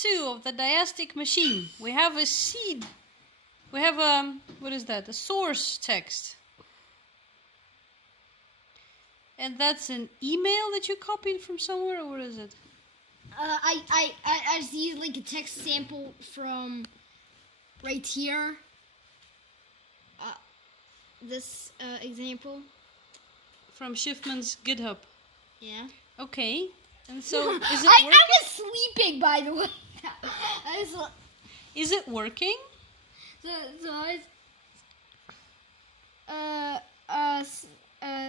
2 of the Diastic Machine. We have a seed. We have what is that? A source text. And that's an email that you copied from somewhere, or what is it? I just used like a text sample from right here. This example. From Schiffman's GitHub. Yeah. Okay. And so, is it I working? was sleeping, by the way. Is it working?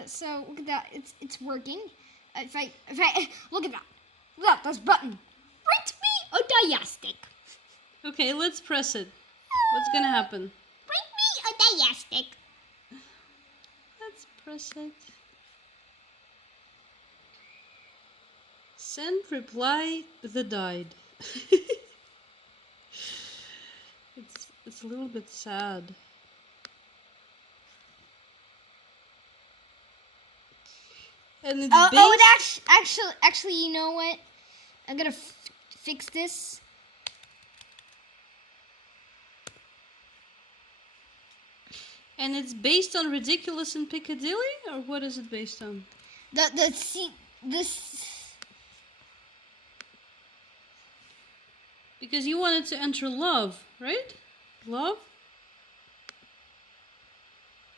So look at that. It's working. If I look at that. Look, this button. Print me a Diastic. Okay, let's press it. What's gonna happen? Print me a Diastic. Let's press it. Send reply the died. It's a little bit sad. And it's actually, you know what? I'm gonna fix this. And it's based on Ridiculous in Piccadilly, or what is it based on? Because you wanted to enter love, right? Love?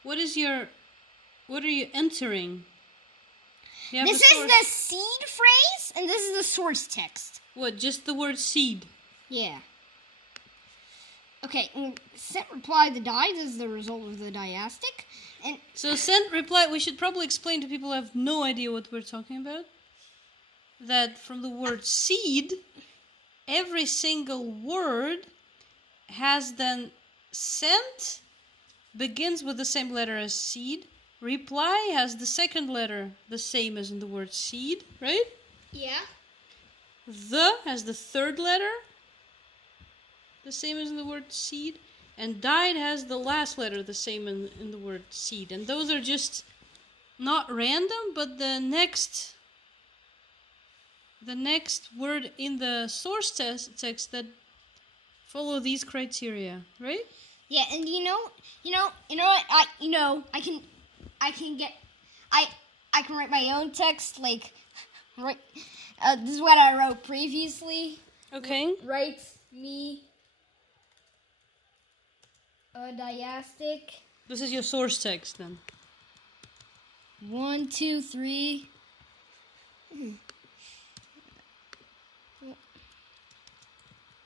What are you entering? This is the seed phrase, and this is the source text. What, just the word seed? Yeah. Okay, sent reply the die is the result of the Diastic. And so sent reply, we should probably explain to people who have no idea what we're talking about, that from the word seed, every single word has then sent, begins with the same letter as seed. Reply has the second letter the same as in the word seed, right? Yeah. The has the third letter the same as in the word seed. And died has the last letter the same in the word seed. And those are just not random, but the next word in the source text that follow these criteria, right? Yeah, and you know what? I can write my own text, like, right. This is what I wrote previously. Okay. Write me a Diastic. This is your source text then. 1, 2, 3.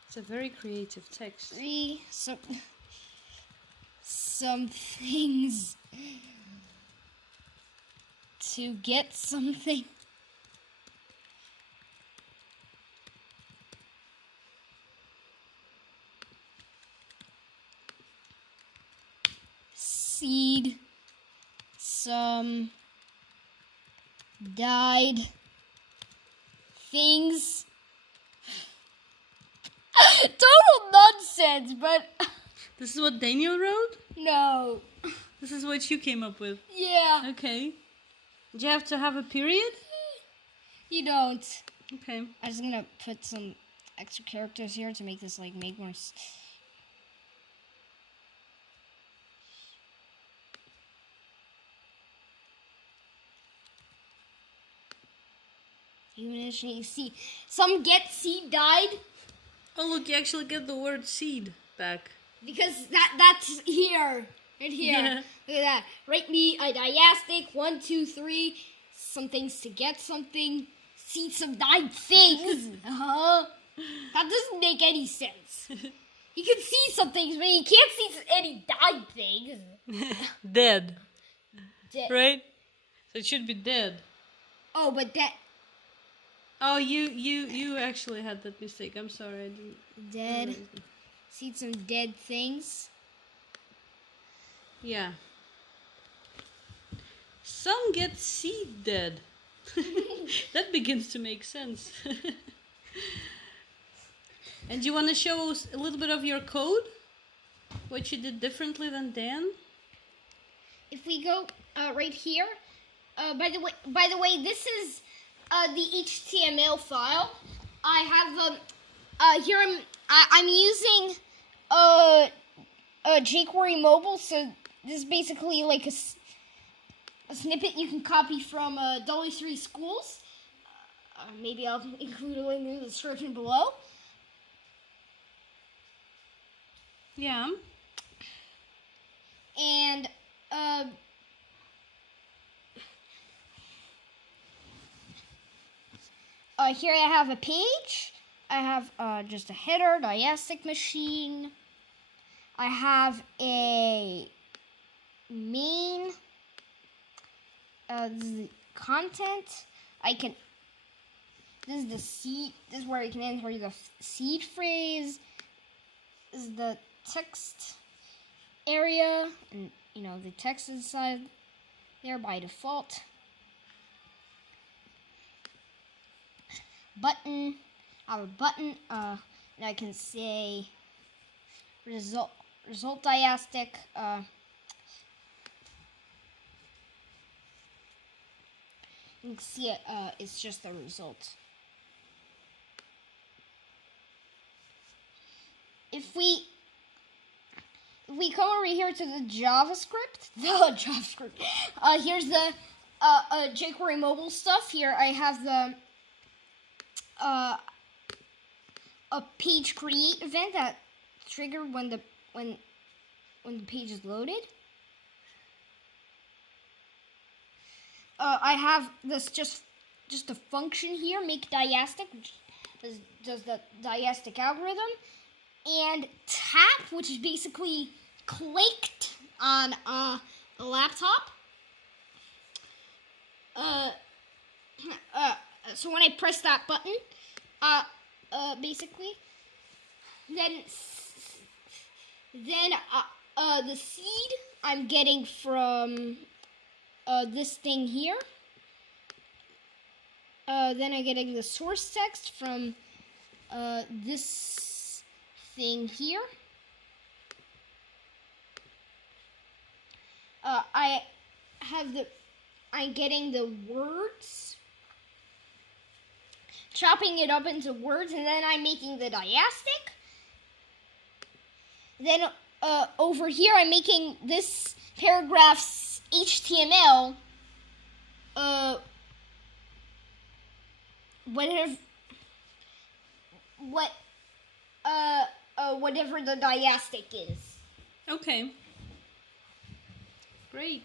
It's a very creative text. 3. Some things to get something. Seed. Some died things. Total nonsense, but this is what Daniel wrote? No. This is what you came up with? Yeah. Okay. Did you have to have a period? You don't. Okay. I'm just gonna put some extra characters here to make this make more. You initially see some get seed died. Oh look, you actually get the word seed back. Because that's here. Right here. Yeah. Look at that. Write me a Diastic. 1, 2, 3. Some things to get something. See some died things. That doesn't make any sense. You can see some things, but you can't see any died things. Dead. Dead. Right? So it should be dead. Oh, but that. Oh, you actually had that mistake. I'm sorry, I didn't. Dead. See some dead things. Yeah. Some get seed dead. That begins to make sense. And do you want to show us a little bit of your code? What you did differently than Dan? If we go right here, by the way, this is the HTML file. I have Here I'm using jQuery mobile, so this is basically like a snippet you can copy from W3 Schools. Maybe I'll include a link in the description below. Yeah. And here I have a page. I have just a header, Diastic Machine. I have a main. This is the content. This is the seed. This is where I can enter the seed phrase. This is the text area, and the text inside there by default. Button. I have a button. And I can say result Diastic. You can see it. It's just the result. If we come over here to the JavaScript, here's the jQuery mobile stuff. Here I have the a page create event that triggered when the page is loaded. I have this just a function here, make Diastic, which does the Diastic algorithm, and tap, which is basically clicked on a laptop. So when I press that button, basically, then the seed I'm getting from this thing here. Then I'm getting the source text from this thing here. I'm getting the words, chopping it up into words, and then I'm making the Diastic. Then over here I'm making this paragraph's HTML whatever the Diastic is. Okay. Great.